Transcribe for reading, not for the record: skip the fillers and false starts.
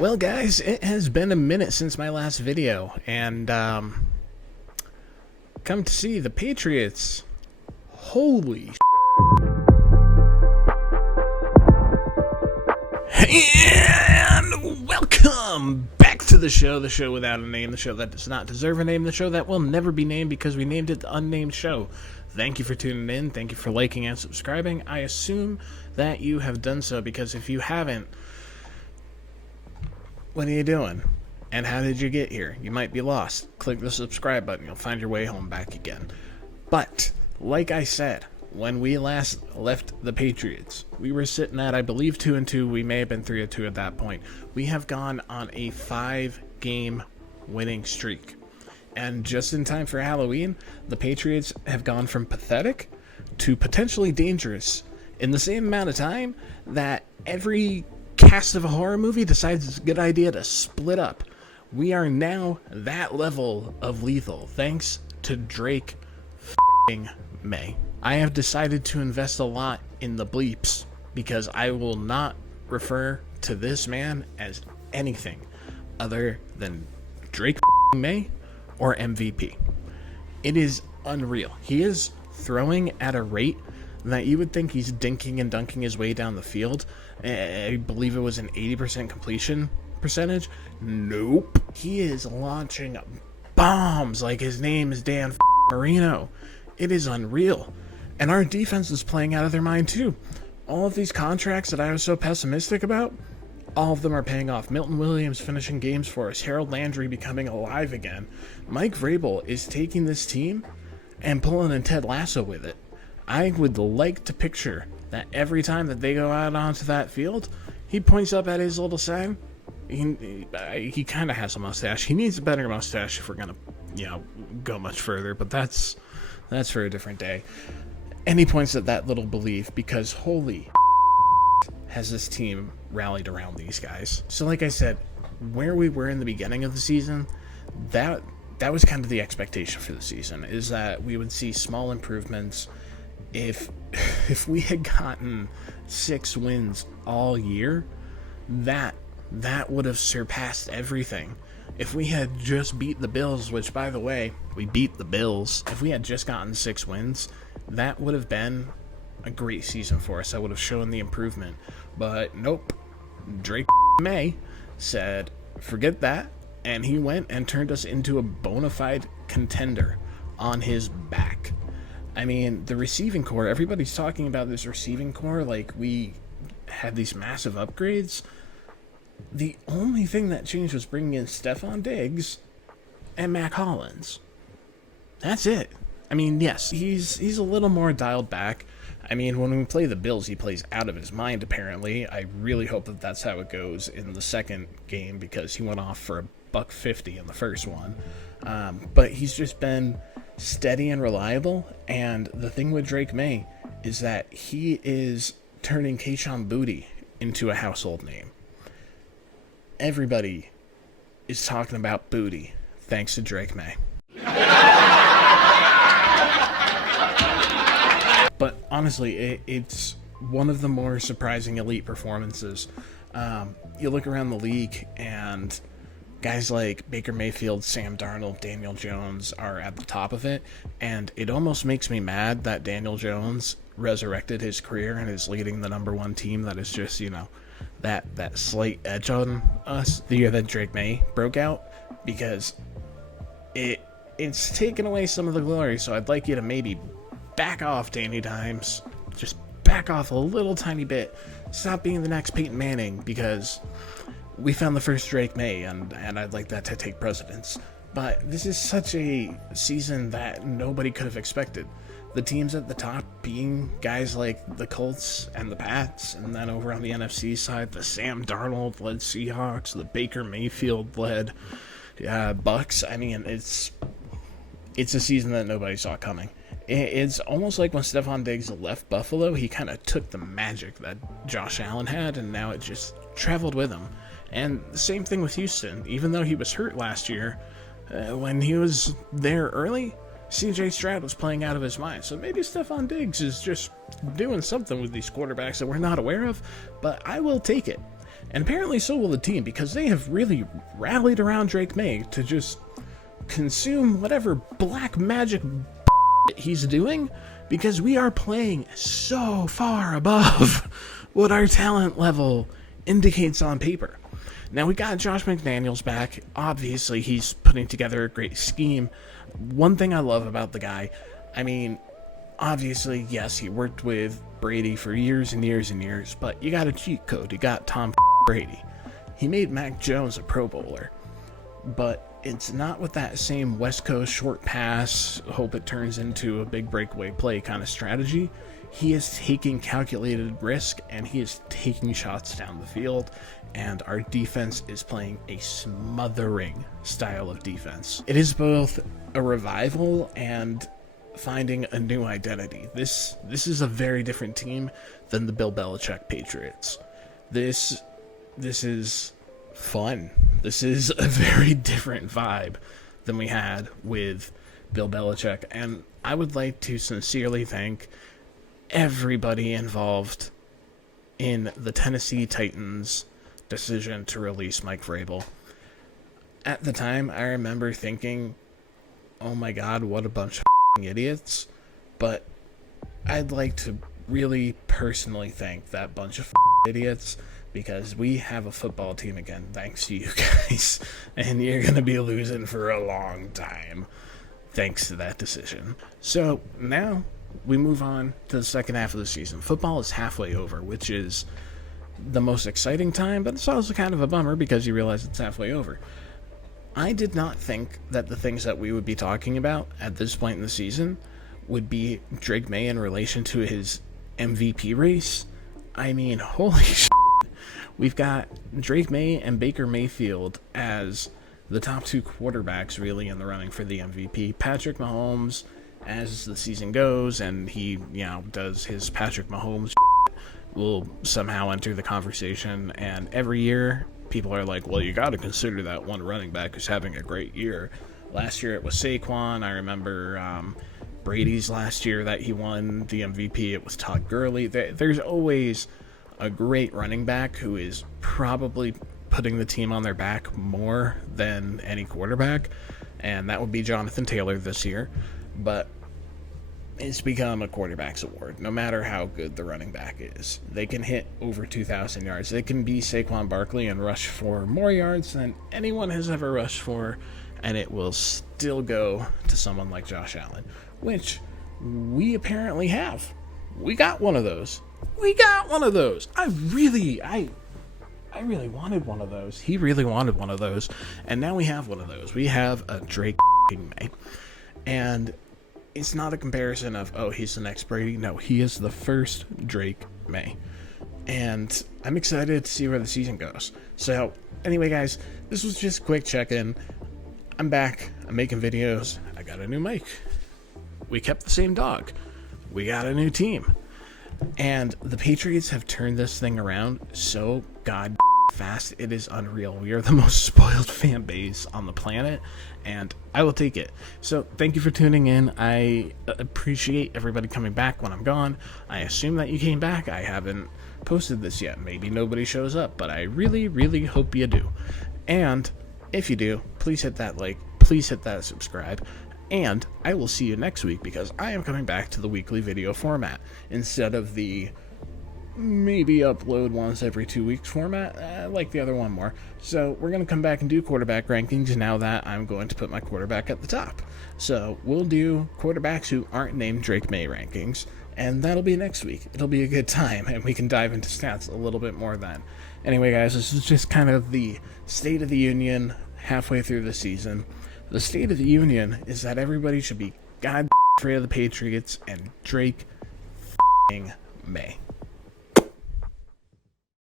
Well, guys, it has been a minute since my last video, and come to see the Patriots. Holy and welcome back to the show without a name, the show that does not deserve a name, the show that will never be named because we named it the Unnamed Show. Thank you for tuning in. Thank you for liking and subscribing. I assume that you have done so, because if you haven't, what are you doing? And how did you get here? You might be lost. Click the subscribe button. You'll find your way home back again. But, like I said, when we last left the Patriots, we were sitting at, I believe, 2-2. We may have been 3-2 at that point. We have gone on a 5-game winning streak. And just in time for Halloween, the Patriots have gone from pathetic to potentially dangerous in the same amount of time that every cast of a horror movie decides it's a good idea to split up. We are now that level of lethal thanks to Drake Maye. I have decided to invest a lot in the bleeps because I will not refer to this man as anything other than Drake Maye or MVP. It is unreal. He is throwing at a rate that you would think he's dinking and dunking his way down the field. I believe it was an 80% completion percentage. Nope. He is launching bombs like his name is Dan Marino. It is unreal. And our defense is playing out of their mind too. All of these contracts that I was so pessimistic about, all of them are paying off. Milton Williams finishing games for us. Harold Landry becoming alive again. Mike Vrabel is taking this team and pulling a Ted Lasso with it. I would like to picture that every time that they go out onto that field, he points up at his little sign. He kind of has a mustache. He needs a better mustache if we're going to, go much further. But that's for a different day. And he points at that little belief because holy has this team rallied around these guys. So like I said, where we were in the beginning of the season, that was kind of the expectation for the season, is that we would see small improvements. If we had gotten 6 wins all year, that would have surpassed everything. If we had just beat the Bills, which by the way, we beat the Bills, if we had just gotten 6 wins, that would have been a great season for us. I would have shown the improvement. But nope, Drake Maye said, forget that, and he went and turned us into a bona fide contender on his back. I mean, the receiving core, everybody's talking about this receiving core like we had these massive upgrades. The only thing that changed was bringing in Stephon Diggs and Mac Hollins. That's it. I mean, yes, he's a little more dialed back. I mean, when we play the Bills, he plays out of his mind, apparently. I really hope that that's how it goes in the second game, because he went off for $150 in the first one. But he's just been steady and reliable, and the thing with Drake Maye is that he is turning Kayshon Boutte into a household name. Everybody is talking about Boutte thanks to Drake Maye. But honestly, it's one of the more surprising elite performances. You look around the league, and guys like Baker Mayfield, Sam Darnold, Daniel Jones are at the top of it, and it almost makes me mad that Daniel Jones resurrected his career and is leading the #1 team that is just, that slight edge on us the year that Drake Maye broke out, because it's taken away some of the glory. So I'd like you to maybe back off, Danny Dimes. Just back off a little tiny bit. Stop being the next Peyton Manning, because we found the first Drake Maye, and I'd like that to take precedence. But this is such a season that nobody could have expected. The teams at the top being guys like the Colts and the Pats, and then over on the NFC side, the Sam Darnold-led Seahawks, the Baker Mayfield-led Bucks. I mean, it's a season that nobody saw coming. It's almost like when Stephon Diggs left Buffalo, he kind of took the magic that Josh Allen had, and now it just traveled with him. And the same thing with Houston. Even though he was hurt last year, when he was there early, CJ Stroud was playing out of his mind. So maybe Stephon Diggs is just doing something with these quarterbacks that we're not aware of, but I will take it. And apparently so will the team, because they have really rallied around Drake Maye to just consume whatever black magic he's doing, because we are playing so far above what our talent level indicates on paper. Now, we got Josh McDaniels back. Obviously, he's putting together a great scheme. One thing I love about the guy, I mean, obviously, yes, he worked with Brady for years and years and years, but you got a cheat code. You got Tom Brady. He made Mac Jones a Pro Bowler, but it's not with that same West Coast short pass, hope it turns into a big breakaway play kind of strategy. He is taking calculated risk, and he is taking shots down the field, and our defense is playing a smothering style of defense. It is both a revival and finding a new identity. This is a very different team than the Bill Belichick Patriots. This is fun. This is a very different vibe than we had with Bill Belichick, and I would like to sincerely thank everybody involved in the Tennessee Titans' decision to release Mike Vrabel. At the time, I remember thinking, oh my god, what a bunch of idiots, but I'd like to really personally thank that bunch of idiots, because we have a football team again, thanks to you guys, and you're going to be losing for a long time, thanks to that decision. So, now we move on to the second half of the season. Football is halfway over, which is the most exciting time, but it's also kind of a bummer because you realize it's halfway over. I did not think that the things that we would be talking about at this point in the season would be Drake Maye in relation to his MVP race. I mean, holy shit. We've got Drake Maye and Baker Mayfield as the top two quarterbacks really in the running for the MVP. Patrick Mahomes, as the season goes and he, does his Patrick Mahomes will somehow enter the conversation, and every year people are like, well, you got to consider that one running back who's having a great year. Last year it was Saquon. I remember Brady's last year that he won the MVP. It was Todd Gurley. There's always a great running back who is probably putting the team on their back more than any quarterback, and that would be Jonathan Taylor this year. But it's become a quarterback's award, no matter how good the running back is. They can hit over 2,000 yards. They can be Saquon Barkley and rush for more yards than anyone has ever rushed for, and it will still go to someone like Josh Allen, which we apparently have. We got one of those. I really wanted one of those. He really wanted one of those, and now we have one of those. We have a Drake Maye, and it's not a comparison of, oh, he's the next Brady. No, he is the first Drake Maye, and I'm excited to see where the season goes. So anyway, guys, this was just a quick check-in. I'm back. I'm making videos. I got a new mic. We kept the same dog. We got a new team. And the Patriots have turned this thing around so god fast. It is unreal. We are the most spoiled fan base on the planet, and I will take it. So thank you for tuning in. I appreciate everybody coming back when I'm gone. I assume that you came back. I haven't posted this yet. Maybe nobody shows up, but I really, really hope you do. And if you do, please hit that like, please hit that subscribe. And I will see you next week, because I am coming back to the weekly video format instead of the maybe upload once every 2 weeks format. I like the other one more. So we're going to come back and do quarterback rankings now that I'm going to put my quarterback at the top. So we'll do quarterbacks who aren't named Drake Maye rankings, and that'll be next week. It'll be a good time, and we can dive into stats a little bit more then. Anyway, guys, this is just kind of the State of the Union halfway through the season. The State of the Union is that everybody should be god afraid of the Patriots and Drake Maye.